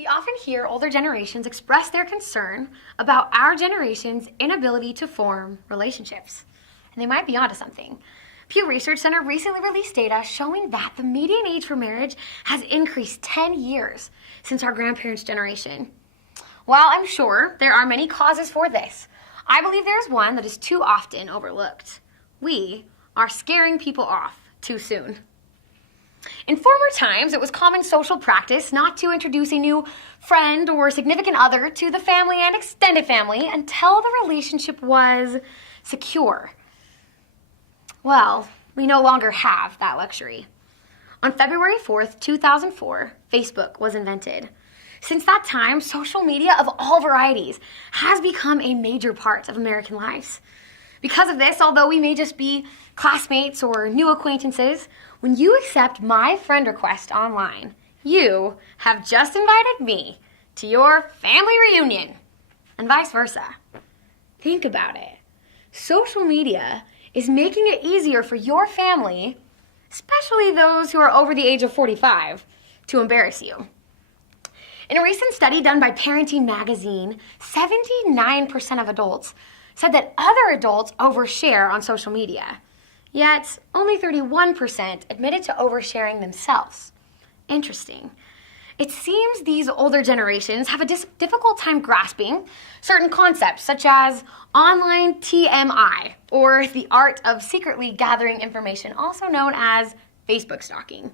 We often hear older generations express their concern about our generation's inability to form relationships. And they might be onto something. Pew Research Center recently released data showing that the median age for marriage has increased 10 years since our grandparents' generation. While I'm sure there are many causes for this, I believe there is one that is too often overlooked. We are scaring people off too soon. In former times, it was common social practice not to introduce a new friend or significant other to the family and extended family until the relationship was secure. Well, we no longer have that luxury. On February 4th, 2004, Facebook was invented. Since that time, social media of all varieties has become a major part of American lives. Because of this, although we may just be classmates or new acquaintances, when you accept my friend request online, you have just invited me to your family reunion, and vice versa. Think about it. Social media is making it easier for your family, especially those who are over the age of 45, to embarrass you. In a recent study done by Parenting Magazine, 79% of adults said that other adults overshare on social media, yet only 31% admitted to oversharing themselves. Interesting. It seems these older generations have a difficult time grasping certain concepts such as online TMI, or the art of secretly gathering information, also known as Facebook stalking.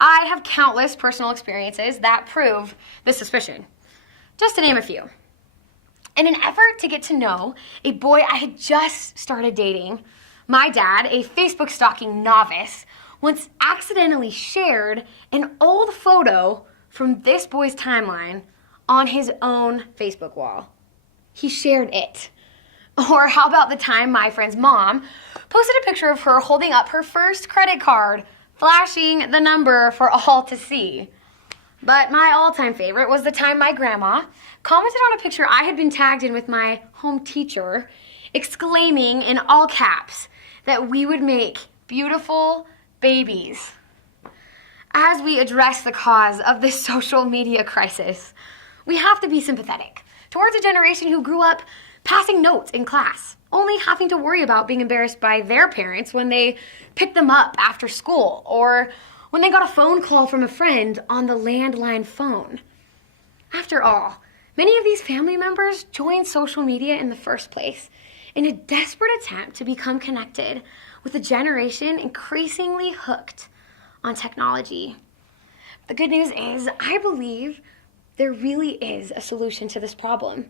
I have countless personal experiences that prove this suspicion. Just to name a few. In an effort to get to know a boy I had just started dating, my dad, a Facebook stalking novice, once accidentally shared an old photo from this boy's timeline on his own Facebook wall. He shared it. Or how about the time my friend's mom posted a picture of her holding up her first credit card, flashing the number for all to see. But my all-time favorite was the time my grandma commented on a picture I had been tagged in with my home teacher, exclaiming in all caps that we would make beautiful babies. As we address the cause of this social media crisis, we have to be sympathetic towards a generation who grew up passing notes in class, only having to worry about being embarrassed by their parents when they picked them up after school, or when they got a phone call from a friend on the landline phone. After all, many of these family members joined social media in the first place in a desperate attempt to become connected with a generation increasingly hooked on technology. The good news is, I believe there really is a solution to this problem.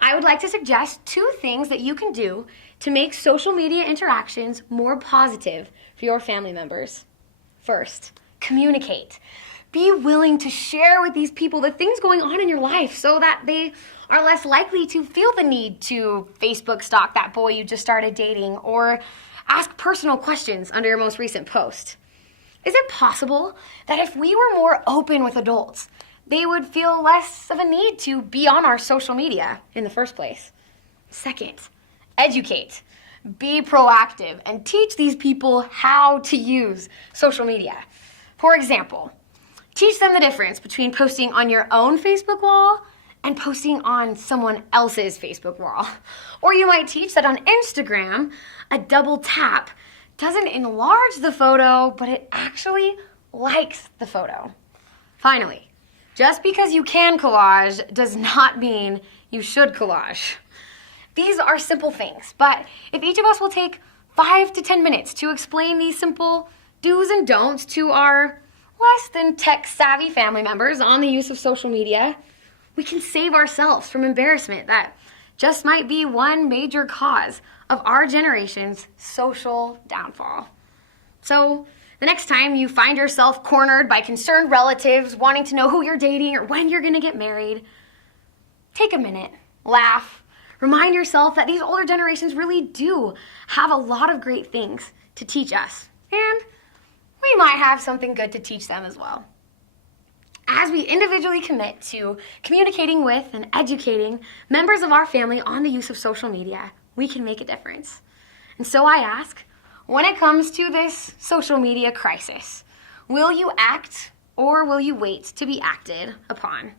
I would like to suggest 2 things that you can do to make social media interactions more positive for your family members. First, communicate. Be willing to share with these people the things going on in your life so that they are less likely to feel the need to Facebook stalk that boy you just started dating or ask personal questions under your most recent post. Is it possible that if we were more open with adults, they would feel less of a need to be on our social media in the first place? Second, educate. Be proactive and teach these people how to use social media. For example, teach them the difference between posting on your own Facebook wall and posting on someone else's Facebook wall. Or you might teach that on Instagram, a double tap doesn't enlarge the photo, but it actually likes the photo. Finally, just because you can collage does not mean you should collage. These are simple things, but if each of us will take 5 to 10 minutes to explain these simple do's and don'ts to our less than tech-savvy family members on the use of social media, we can save ourselves from embarrassment that just might be one major cause of our generation's social downfall. So, the next time you find yourself cornered by concerned relatives wanting to know who you're dating or when you're going to get married, take a minute, laugh, remind yourself that these older generations really do have a lot of great things to teach us, and we might have something good to teach them as well. As we individually commit to communicating with and educating members of our family on the use of social media, we can make a difference. And so I ask, when it comes to this social media crisis, will you act or will you wait to be acted upon?